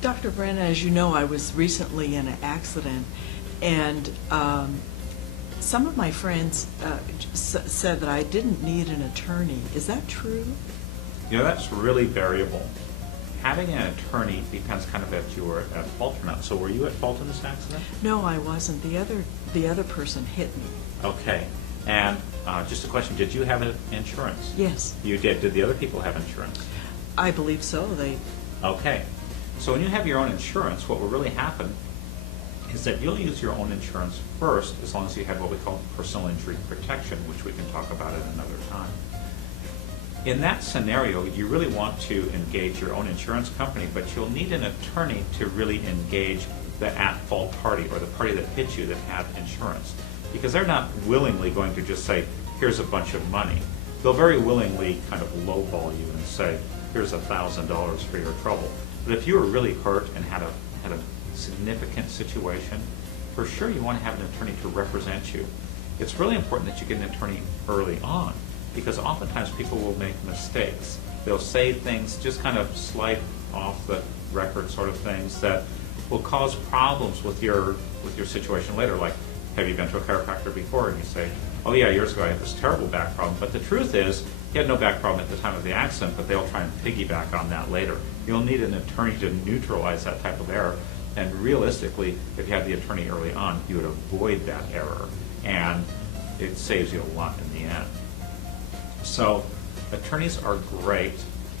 Dr. Vranna, as you know, I was recently in an accident, and some of my friends said that I didn't need an attorney. Is that true? You know, that's really variable. Having an attorney depends kind of if you were at fault or not. So were you at fault in this accident? No, I wasn't. The other person hit me. Okay. And just a question, did you have insurance? Yes. You did. Did the other people have insurance? I believe so. Okay. So when you have your own insurance, what will really happen is that you'll use your own insurance first, as long as you have what we call personal injury protection, which we can talk about at another time. In that scenario, you really want to engage your own insurance company, but you'll need an attorney to really engage the at-fault party, or the party that hit you that had insurance. Because they're not willingly going to just say, here's a bunch of money. They'll very willingly kind of lowball you and say, here's $1,000 for your trouble. But if you were really hurt and had a significant situation, for sure you want to have an attorney to represent you. It's really important that you get an attorney early on, because oftentimes people will make mistakes. They'll say things, just kind of slide off the record sort of things that will cause problems with your situation later. Like, have you been to a chiropractor before? And you say, oh yeah, years ago I had this terrible back problem. But the truth is, you had no back problem at the time of the accident, but they'll try and piggyback on that later. You'll need an attorney to neutralize that type of error. And realistically, if you had the attorney early on, you would avoid that error. And it saves you a lot in the end. So attorneys are great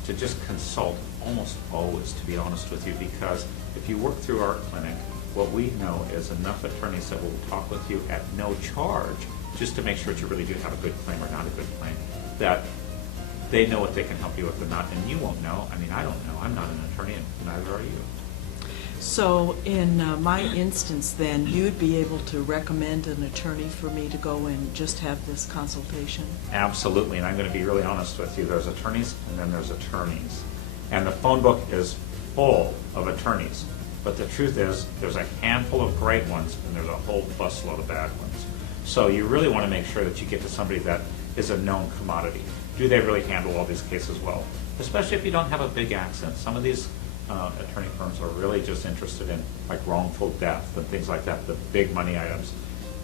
to just consult almost always, to be honest with you, because if you work through our clinic, what we know is enough attorneys that will talk with you at no charge, just to make sure that you really do have a good claim or not a good claim, that they know what they can help you with or not, and you won't know. I mean, I don't know. I'm not an attorney, and neither are you. So in my instance, then, you'd be able to recommend an attorney for me to go and just have this consultation? Absolutely, and I'm going to be really honest with you. There's attorneys and then there's attorneys. And the phone book is full of attorneys. But the truth is, there's a handful of great ones and there's a whole busload of bad ones. So you really want to make sure that you get to somebody that is a known commodity. Do they really handle all these cases well? Especially if you don't have a big accident. Some of these attorney firms are really just interested in like wrongful death and things like that, the big money items.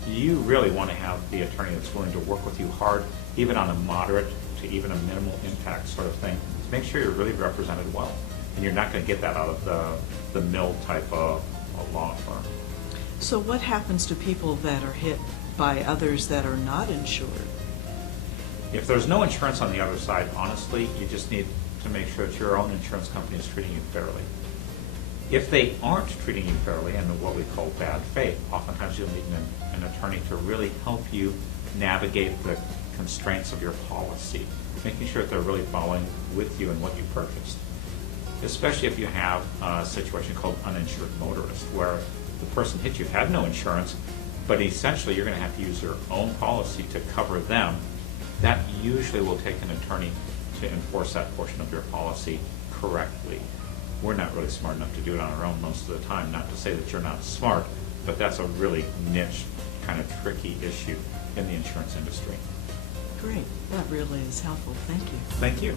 You really want to have the attorney that's willing to work with you hard, even on a moderate to even a minimal impact sort of thing, to make sure you're really represented well. And you're not going to get that out of the mill type of law firm. So what happens to people that are hit by others that are not insured? If there's no insurance on the other side, honestly, you just need to make sure that your own insurance company is treating you fairly. If they aren't treating you fairly, and what we call bad faith, oftentimes you'll need an attorney to really help you navigate the constraints of your policy, making sure that they're really following with you in what you purchased. Especially if you have a situation called uninsured motorist, where the person hit you had no insurance, but essentially you're going to have to use your own policy to cover them. That usually will take an attorney to enforce that portion of your policy correctly. We're not really smart enough to do it on our own most of the time. Not to say that you're not smart, but that's a really niche, kind of tricky issue in the insurance industry. Great. That really is helpful. Thank you. Thank you.